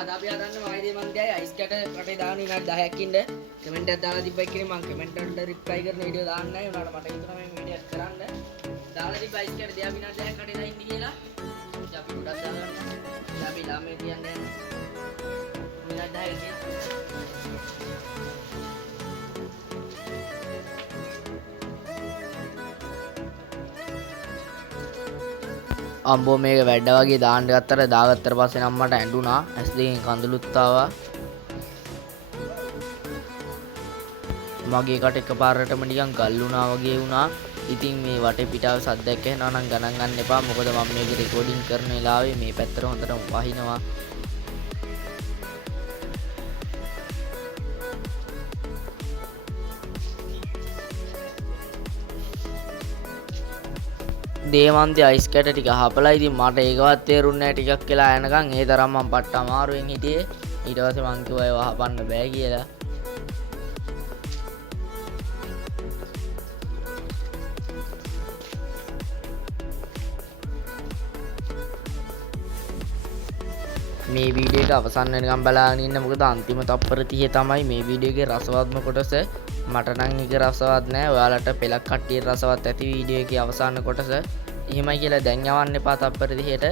අද අපි හදන්නේ මයිදී මන්දියයි අයිස් කැට කටේ දාන විනාඩි 10ක් ඉන්න කමෙන්ට් එකක් දාලා තිබ්බයි කියන්නේ මම කමෙන්ට් වලට රිප්ලයි කරන වීඩියෝ දාන්නේ නැහැ උනාට මට හිතුණා මේ වීඩියෝ එක කරන්න දාලා තිබ්බ අයිස් කැට දෙයා විනාඩි 10ක් කටේ දාන්න කියලා ඉතින් අපි ගොඩක් දාලා ගන්න අපි ළමයි තියන්නේ විනාඩි 10ක් අම්බෝ මේක වැඩ වගේ දාන්න ගත්තට දාගත්තට පස්සේ නම් මට ඇඬුණා ඇස් දෙකෙන් කඳුළුත් ආවා මගේ කට එකපාරටම නිකන් ගල් වුණා වගේ වුණා ඉතින් මේ වටේ පිටාව සද්දයක් ඇහෙනවා නම් ගණන් ගන්න එපා මොකද මම මේක රෙකෝඩින් කරන වෙලාවේ මේ පැත්තට හොඳටම වහිනවා දේවන්ති අයිස් කැට ටික හපලා ඉතින් මට ඒකවත් තේරුන්නේ නැහැ ටිකක් වෙලා යනකම් ඒ තරම් මම පට්ට අමාරුවෙන් හිටියේ ඊට පස්සේ මං කිව්වා ඒව හපන්න බෑ කියලා මේ වීඩියෝ එක අවසන් වෙනකම් බලාගෙන ඉන්න මොකද අන්තිම තප්පර 30 තමයි මේ වීඩියෝ එකේ රසවත්ම කොටස මට නම් ඒක රසවත් නෑ ඔයාලට පෙලක් කට්ටියට රසවත් ඇති වීඩියෝ එකේ අවසාන කොටස එහෙමයි කියලා දැන් යවන්න එපා තප්පර 30ට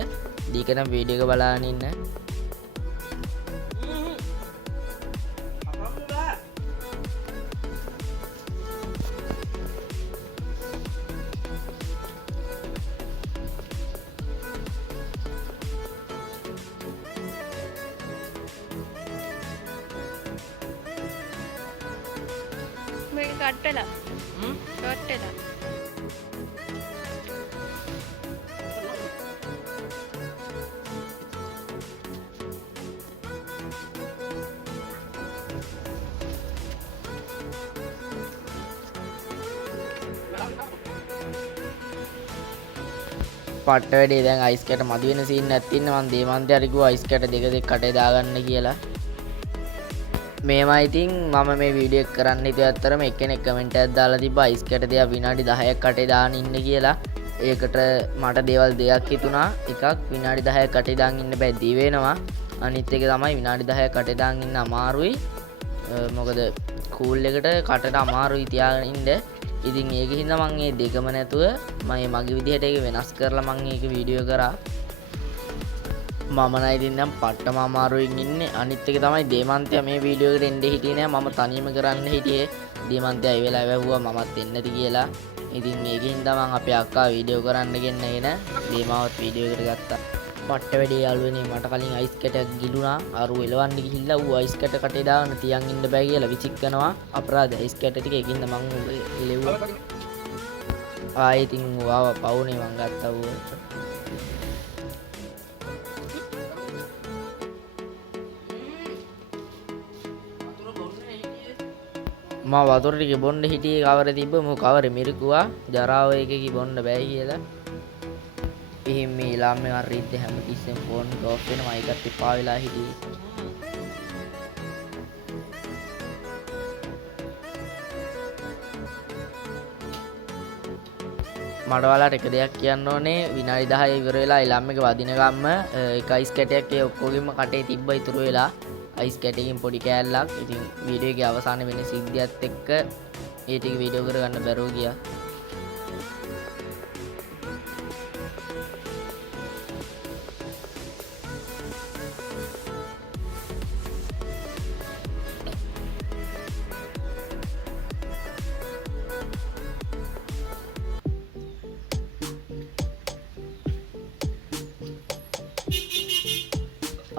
දීකන වීඩියෝ එක බලාගෙන ඉන්න මේක කට් වෙලා කට් වෙලා පට්ට වැඩේ දැන් අයිස් කැට මදි වෙන සීන් එකක් තියෙන මම දේමන්තයාට කිව්වා අයිස් කැට දෙක කටේ දාගන්න කියලා මේවා ඉතින් මම මේ වීඩියෝ එක කරන්න හිතුවේ අත්‍තරම එක්කෙනෙක් කමෙන්ට් එකක් දාලා තිබ්බා අයිස් කැට දෙයක් විනාඩි 10ක් කටේ දාගෙන ඉන්න කියලා ඒකට මට දේවල් දෙකක් හිතුණා එකක් විනාඩි 10ක් කටේ දාගෙන ඉන්න බෑ දී වෙනවා අනිත් එක තමයි විනාඩි 10ක් කටේ දාගෙන ඉන්න අමාරුයි මොකද කූල් එකට කටට අමාරුයි තියාගෙන ඉන්න ඉතින් ඒක හින්දා මම මේ දෙකම නැතුව මම මගේ විදිහට ඒක වෙනස් කරලා මම ඒක වීඩියෝ කරා මම නම් ඉතින් දැන් පට්ටම අමාරුවෙන් ඉන්නේ අනිත් එක තමයි දේමන්තයා මේ වීඩියෝ එකට එන්නේ හිටියේ නෑ මම තනියම කරන්න හිටියේ දේමන්තයා ඒ වෙලාව වැහුවා මමත් එන්න ඇති කියලා ඉතින් ඒකෙන් හින්දා මම අපේ අක්කා වීඩියෝ කරන්න ගෙන්නගෙන දේමාවත් වීඩියෝ එකට ගත්තා පට්ට වැඩේ යාළුවනේ මට කලින් අයිස් කැටයක් ගිලුණා අරු එලවන්න ගිහිල්ලා ඌ අයිස් කැට කටේ දාගෙන තියන් ඉන්න බෑ කියලා විචික්කනවා අපරාධ අයිස් කැට ටික එකින්ද මං එලෙව්වා ආයෙ ඉතින් ඌව පවුනේ මං ගත්තා ඌ මම වතුර ටික බොන්න හිටියේ කවර තිබ්බ මම කවරේ මිරිකුවා ජරාව එකකි බොන්න බෑ කියලා එහෙන් මේ ළමයි අරිද්ද හැමතිස්සෙම ෆෝන් එක ඔෆ් වෙනවා ඒකත් එපා වෙලා හිටියේ මට ඔයාලට එක දෙයක් කියන්න ඕනේ විනාඩි 10 ඉවර වෙලා ඒ ළමයිගේ වදිනකම්ම එක අයිස් කැටයක් ඒ ඔක්කොගෙම කටේ තිබ්බ ඉතුරු වෙලා අයිස් කැටකින් පොඩි කෑල්ලක් ඉතින් වීඩියෝ එකේ අවසාන වෙන සිද්ධියත් එක්ක ඒ ටික වීඩියෝ කරගන්න බැරුව ගියා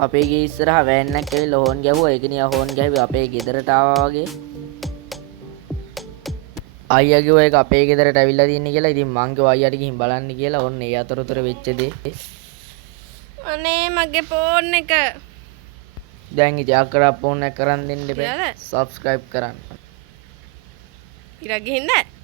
අපේ ගේ ඉස්සරහා වෑන් එකක් ඇවිල්ලා හෝන් ගැහුවා ඒක නිකන් හෝන් ගැහුවේ අපේ ගෙදරට ආවා වගේ අයියා කිව්වා ඒක අපේ ගෙදරට ඇවිල්ලා තින්නේ කියලා ඉතින් මං කිව්වා අයියාට ගිහින් බලන්න කියලා ඔන්න ඒ අතරතුර වෙච්ච දේ අනේ මගේ ෆෝන් එක දැන් ඉතින් අක්කරා ෆෝන් එක කරන් දෙන්න බෑ සබ්ස්ක්‍රයිබ් කරන්න ඉර ගිහින්ද